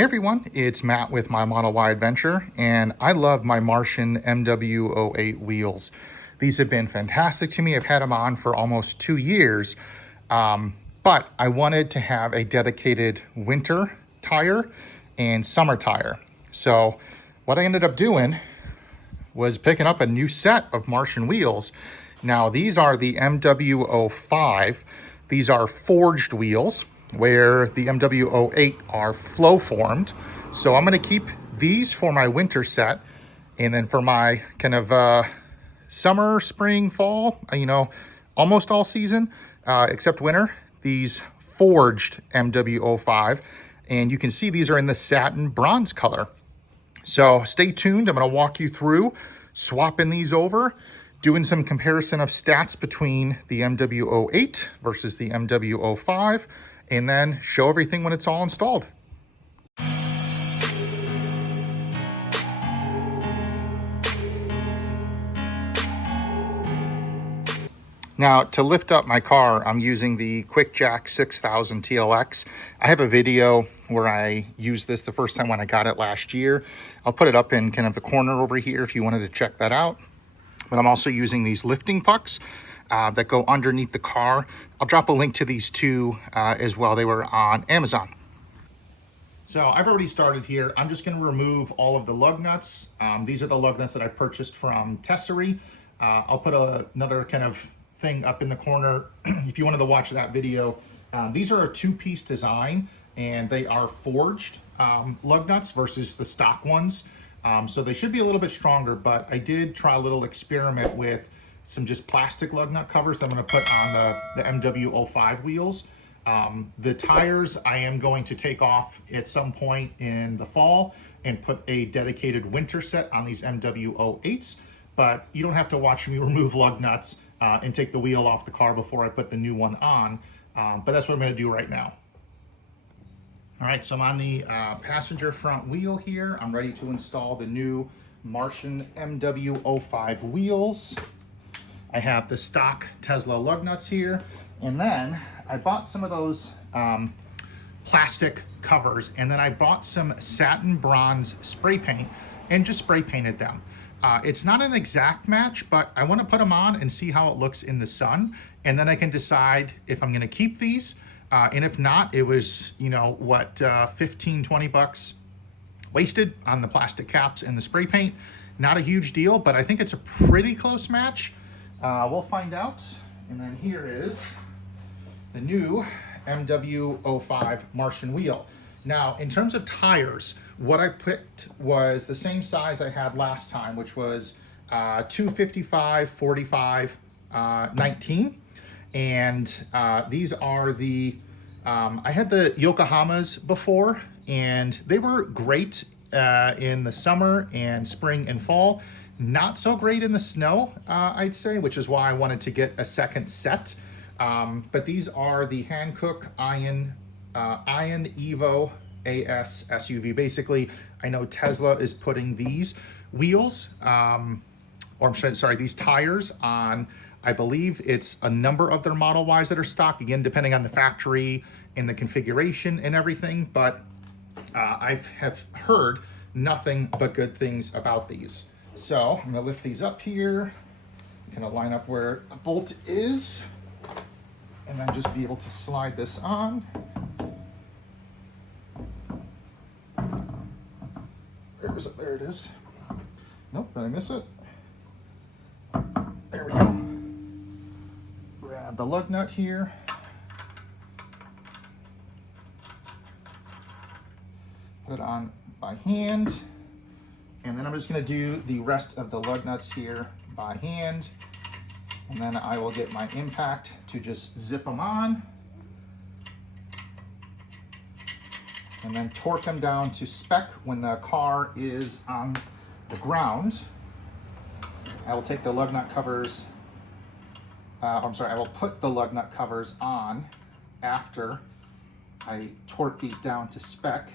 Hey everyone, it's Matt with my Model Y adventure, and I love my Martian MW08 wheels. These have been fantastic to me. I've had them on for almost 2 years, but I wanted to have a dedicated winter tire and summer tire. So what I ended up doing was picking up a new set of Martian wheels. Now these are the MW05. These are forged wheels, where the MW08 are flow formed. So I'm going to keep these for my winter set, and then for my kind of summer, spring, fall, almost all season, except winter, these forged MW05. And you can see these are in the satin bronze color. So stay tuned. I'm going to walk you through swapping these over, doing some comparison of stats between the MW08 versus the MW05, and then show everything when it's all installed. Now, to lift up my car, I'm using the QuickJack 6000 TLX. I have a video where I used this the first time when I got it last year. I'll put it up in kind of the corner over here if you wanted to check that out. But I'm also using these lifting pucks that go underneath the car. I'll drop a link to these two as well. They were on Amazon. So I've already started here. I'm just going to remove all of the lug nuts. These are the lug nuts that I purchased from Tessery. I'll put another kind of thing up in the corner if you wanted to watch that video. These are a two-piece design, and they are forged lug nuts versus the stock ones. So they should be a little bit stronger, but I did try a little experiment with some just plastic lug nut covers that I'm going to put on the MW05 wheels. The tires I am going to take off at some point in the fall and put a dedicated winter set on these MW08s, but you don't have to watch me remove lug nuts and take the wheel off the car before I put the new one on, but that's what I'm going to do right now. All right, so I'm on the passenger front wheel here. I'm ready to install the new Martian MW05 wheels. I have the stock Tesla lug nuts here, and then I bought some of those plastic covers, and then I bought some satin bronze spray paint and just spray painted them. It's not an exact match, but I want to put them on and see how it looks in the sun, and then I can decide if I'm going to keep these. And if not, it was, 15, 20 bucks wasted on the plastic caps and the spray paint. Not a huge deal, but I think it's a pretty close match. We'll find out. And then here is the new MW05 Martian wheel. Now, in terms of tires, what I picked was the same size I had last time, which was 255, 45, 19. And these are the, I had the Yokohamas before, and they were great in the summer and spring and fall. Not so great in the snow, I'd say, which is why I wanted to get a second set. But these are the Hankook Ion Evo AS SUV. Basically, I know Tesla is putting these wheels, these tires on, I believe it's a number of their Model Ys that are stock, again, depending on the factory and the configuration and everything, but I have heard nothing but good things about these. So I'm gonna lift these up here, kind of line up where a bolt is, and then just be able to slide this on. There it is. Nope, did I miss it? There we go. Grab the lug nut here. Put it on by hand. And then I'm just going to do the rest of the lug nuts here by hand. And then I will get my impact to just zip them on. And then torque them down to spec when the car is on the ground. I will take the lug nut covers, I will put the lug nut covers on after I torque these down to spec.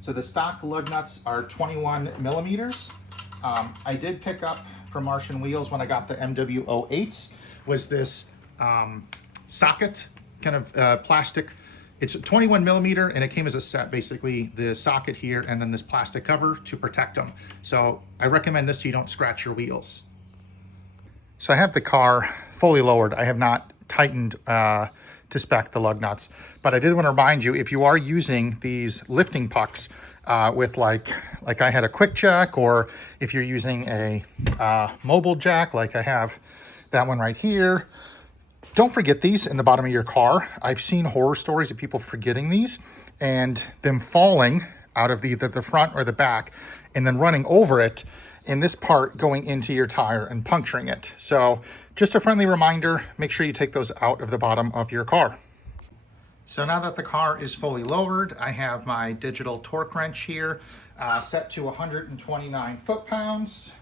So the stock lug nuts are 21 millimeters. I did pick up from Martian Wheels when I got the MW08s was this socket kind of plastic. It's 21 millimeter and it came as a set, basically the socket here and then this plastic cover to protect them. So I recommend this so you don't scratch your wheels. So I have the car fully lowered. I have not tightened to spec the lug nuts, but I did want to remind you, if you are using these lifting pucks with like I had a quick jack, or if you're using a mobile jack, like I have that one right here, don't forget these in the bottom of your car. I've seen horror stories of people forgetting these and them falling out of either the front or the back and then running over it, in this part going into your tire and puncturing it. So just a friendly reminder, make sure you take those out of the bottom of your car. So now that the car is fully lowered, I have my digital torque wrench here set to 129 foot-pounds.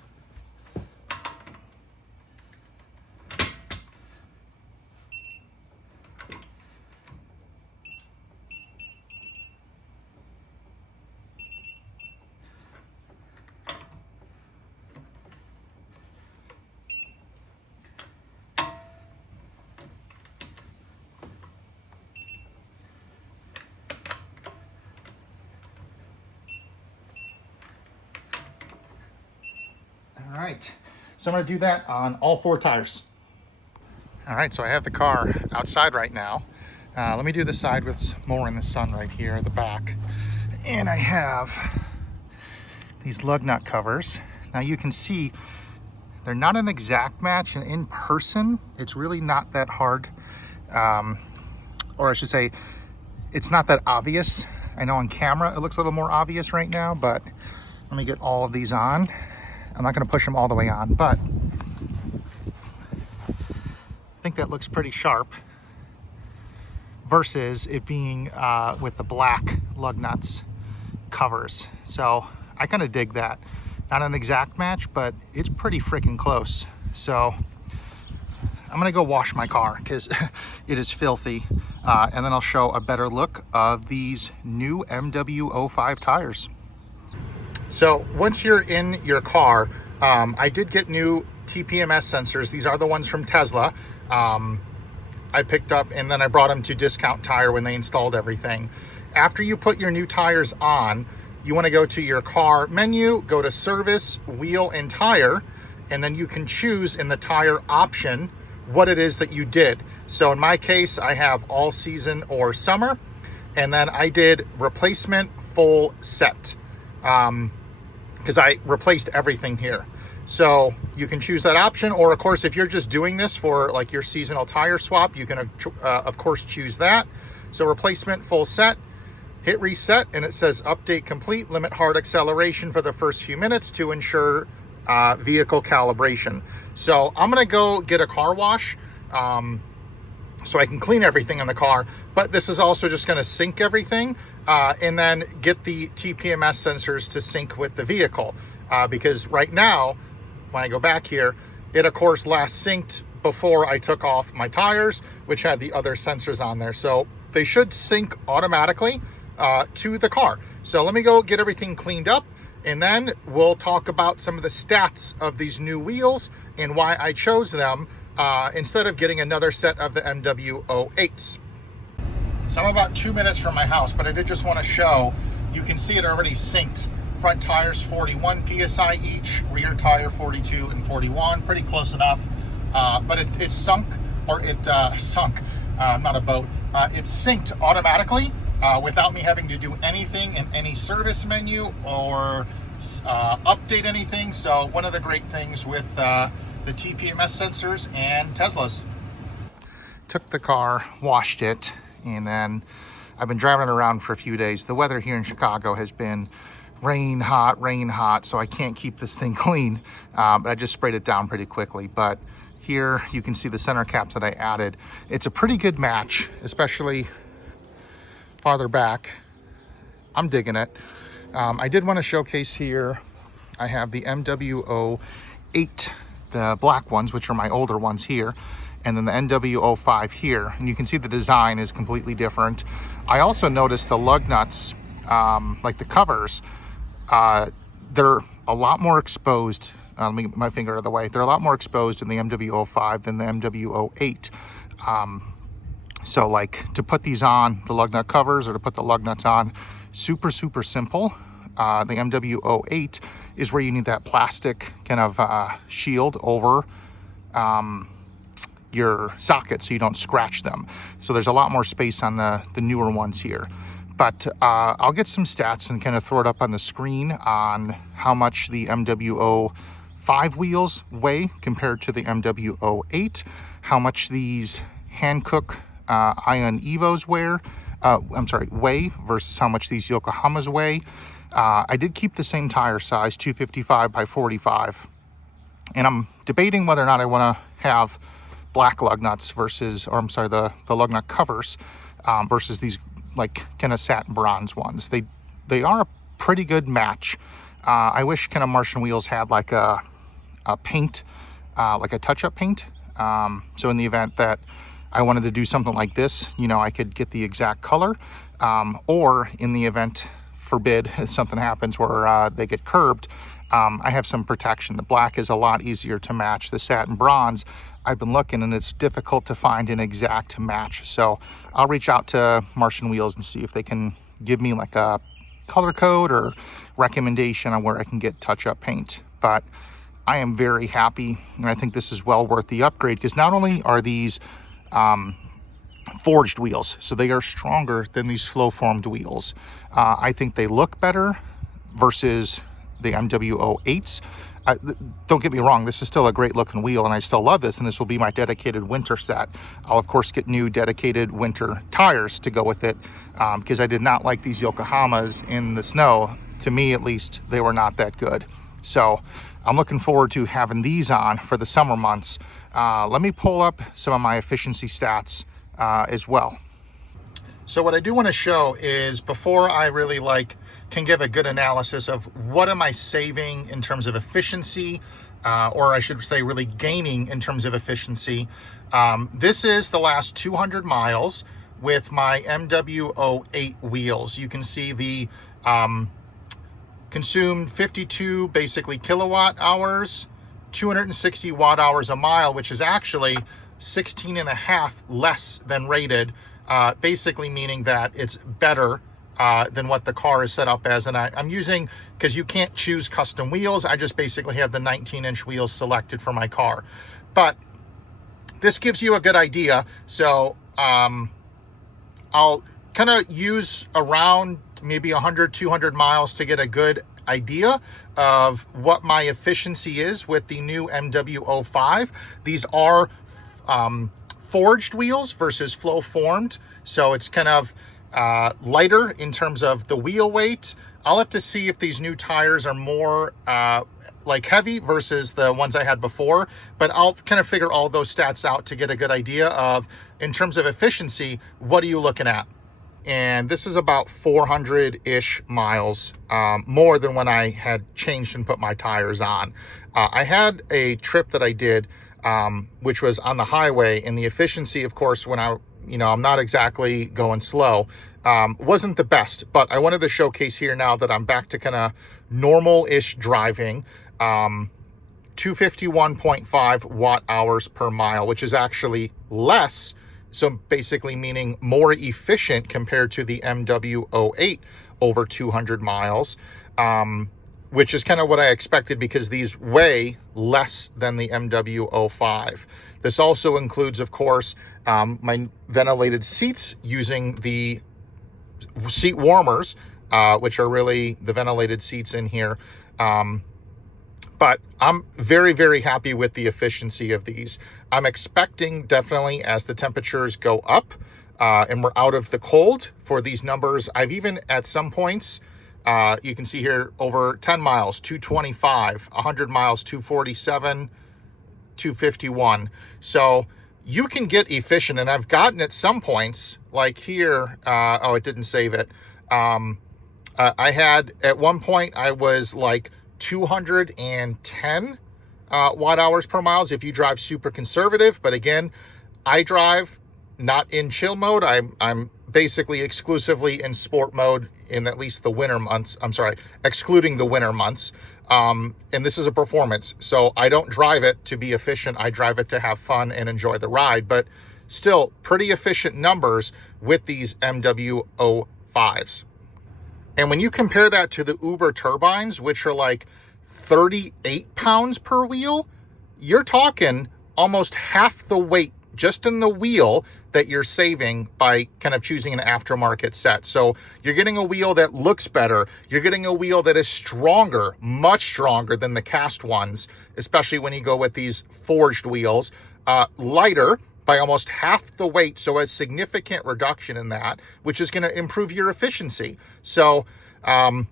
All right, so I'm going to do that on all 4 tires. All right, so I have the car outside right now. Let me do the side with more in the sun right here, the back. And I have these lug nut covers. Now you can see they're not an exact match, and in person, it's really not that hard. Or I should say, it's not that obvious. I know on camera it looks a little more obvious right now, but let me get all of these on. I'm not going to push them all the way on, but I think that looks pretty sharp versus it being with the black lug nuts covers. So I kind of dig that. Not an exact match, but it's pretty freaking close. So I'm going to go wash my car because it is filthy. And then I'll show a better look of these new MW05 tires. So once you're in your car, I did get new TPMS sensors. These are the ones from Tesla. I picked up, and then I brought them to Discount Tire when they installed everything. After you put your new tires on, you want to go to your car menu, go to service, wheel, and tire, and then you can choose in the tire option what it is that you did. So in my case, I have all season or summer, and then I did replacement full set. Because I replaced everything here. So you can choose that option, or of course, if you're just doing this for like your seasonal tire swap, you can of course choose that. So replacement full set, hit reset, and it says update complete, limit hard acceleration for the first few minutes to ensure vehicle calibration. So I'm gonna go get a car wash so I can clean everything in the car, but this is also just gonna sync everything and then get the TPMS sensors to sync with the vehicle. Because right now, when I go back here, it of course last synced before I took off my tires, which had the other sensors on there. So they should sync automatically to the car. So let me go get everything cleaned up, and then we'll talk about some of the stats of these new wheels and why I chose them instead of getting another set of the MW08s. So I'm about 2 minutes from my house, but I did just want to show, you can see it already synced. Front tires 41 PSI each, rear tire 42 and 41, pretty close enough. But it sunk, or it sunk, not a boat. It's synced automatically without me having to do anything in any service menu or update anything. So one of the great things with the TPMS sensors and Teslas. Took the car, washed it, and then I've been driving it around for a few days. The weather here in Chicago has been rain hot, so I can't keep this thing clean. But I just sprayed it down pretty quickly. But here you can see the center caps that I added. It's a pretty good match, especially farther back. I'm digging it. I did want to showcase here, I have the MW08, the black ones, which are my older ones here, and then the MW05 here. And you can see the design is completely different. I also noticed the lug nuts like the covers, they're a lot more exposed. Let me get my finger out of the way. They're a lot more exposed in the MW05 than the MW08. So like to put these on the lug nut covers or to put the lug nuts on, super simple. The MW08 is where you need that plastic kind of shield over your socket so you don't scratch them. So there's a lot more space on the newer ones here. But I'll get some stats and kind of throw it up on the screen on how much the MW05 wheels weigh compared to the MW08, how much these Hankook Ion Evos weigh versus how much these Yokohamas weigh. I did keep the same tire size, 255 by 45. And I'm debating whether or not I want to have black lug nuts versus, or I'm sorry, the lug nut covers versus these like kind of satin bronze ones. They are a pretty good match. I wish kind of Martian Wheels had like a paint, like a touch-up paint. So in the event that I wanted to do something like this, you know, I could get the exact color, or in the event, forbid, if something happens where they get curbed, I have some protection. The black is a lot easier to match. The satin bronze, I've been looking and it's difficult to find an exact match. So I'll reach out to Martian Wheels and see if they can give me like a color code or recommendation on where I can get touch-up paint. But I am very happy, and I think this is well worth the upgrade, because not only are these forged wheels, so they are stronger than these flow formed wheels. I think they look better versus the MW08s. Don't get me wrong, this is still a great looking wheel and I still love this, and this will be my dedicated winter set. I'll of course get new dedicated winter tires to go with it, because I did not like these Yokohamas in the snow. To me at least, they were not that good. So I'm looking forward to having these on for the summer months. Let me pull up some of my efficiency stats as well. So what I do want to show is, before I really can give a good analysis of what am I saving in terms of efficiency, or I should say really gaining in terms of efficiency. This is the last 200 miles with my MW08 wheels. You can see the consumed 52 basically kilowatt hours, 260 watt hours a mile, which is actually 16 and a half less than rated, basically meaning that it's better than what the car is set up as. And I'm using, because you can't choose custom wheels, I just basically have the 19-inch wheels selected for my car. But this gives you a good idea. So I'll kind of use around maybe 100, 200 miles to get a good idea of what my efficiency is with the new MW05. These are forged wheels versus flow formed, so it's kind of lighter in terms of the wheel weight. I'll have to see if these new tires are more heavy versus the ones I had before, but I'll kind of figure all those stats out to get a good idea of, in terms of efficiency, what are you looking at? And this is about 400-ish miles, more than when I had changed and put my tires on. I had a trip that I did, which was on the highway, and the efficiency, of course, when I'm not exactly going slow, wasn't the best. But I wanted to showcase here now that I'm back to kind of normal-ish driving, 251.5 watt hours per mile, which is actually less. So basically meaning more efficient compared to the MW08 over 200 miles, which is kind of what I expected, because these weigh less than the MW05. This also includes, of course, my ventilated seats using the seat warmers, which are really the ventilated seats in here. But I'm very, very happy with the efficiency of these. I'm expecting, definitely, as the temperatures go up and we're out of the cold, for these numbers. I've even at some points, you can see here, over 10 miles, 225, 100 miles, 247, 251. So you can get efficient, and I've gotten at some points, like here, it didn't save it. I had, at one point, I was like 210 watt hours per miles if you drive super conservative. But again, I drive not in chill mode. I'm basically exclusively in sport mode in at least the winter months. I'm sorry, excluding the winter months. And this is a performance, so I don't drive it to be efficient. I drive it to have fun and enjoy the ride, but still pretty efficient numbers with these MW05s. And when you compare that to the Uber turbines, which are like 38 pounds per wheel, you're talking almost half the weight just in the wheel that you're saving by kind of choosing an aftermarket set. So you're getting a wheel that looks better. You're getting a wheel that is stronger, much stronger than the cast ones, especially when you go with these forged wheels. Lighter by almost half the weight, so a significant reduction in that, which is going to improve your efficiency. So the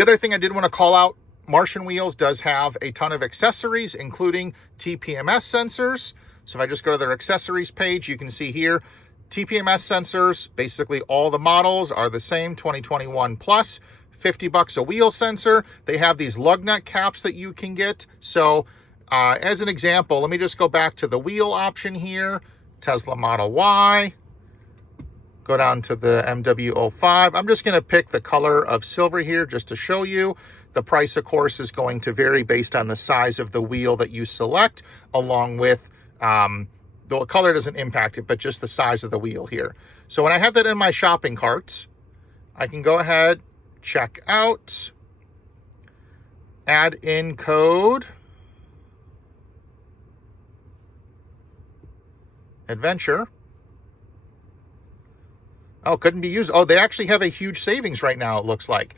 other thing I did want to call out, Martian Wheels does have a ton of accessories, including TPMS sensors. So if I just go to their accessories page, you can see here, TPMS sensors, basically all the models are the same, 2021 plus, $50 a wheel sensor. They have these lug nut caps that you can get. So as an example, let me just go back to the wheel option here, Tesla Model Y. Go down to the MW05. I'm just going to pick the color of silver here just to show you. The price, of course, is going to vary based on the size of the wheel that you select, along with, the color doesn't impact it, but just the size of the wheel here. So when I have that in my shopping carts, I can go ahead, check out, add in code, adventure. Oh, couldn't be used. Oh, they actually have a huge savings right now, it looks like.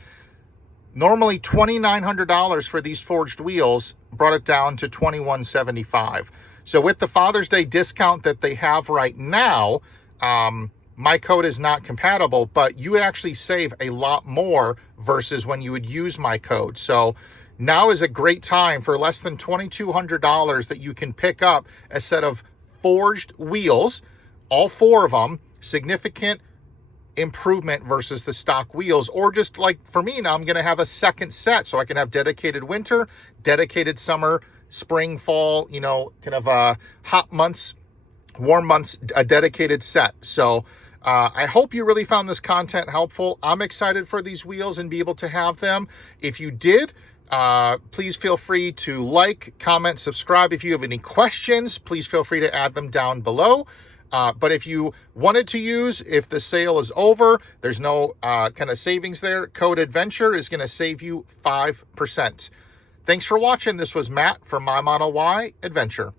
Normally $2,900 for these forged wheels, brought it down to $2,175. So with the Father's Day discount that they have right now, my code is not compatible, but you actually save a lot more versus when you would use my code. So now is a great time for less than $2,200 that you can pick up a set of forged wheels, all four of them, significant improvement versus the stock wheels. Or just like for me now, I'm going to have a second set, so I can have dedicated winter, dedicated summer, spring, fall, you know, kind of hot months, warm months, a dedicated set. So I hope you really found this content helpful. I'm excited for these wheels and be able to have them. If you did, please feel free to like, comment, subscribe. If you have any questions, please feel free to add them down below. But if you wanted to use, if the sale is over, there's no kind of savings there, code adventure is going to save you 5%. Thanks for watching. This was Matt from My Model Y Adventure.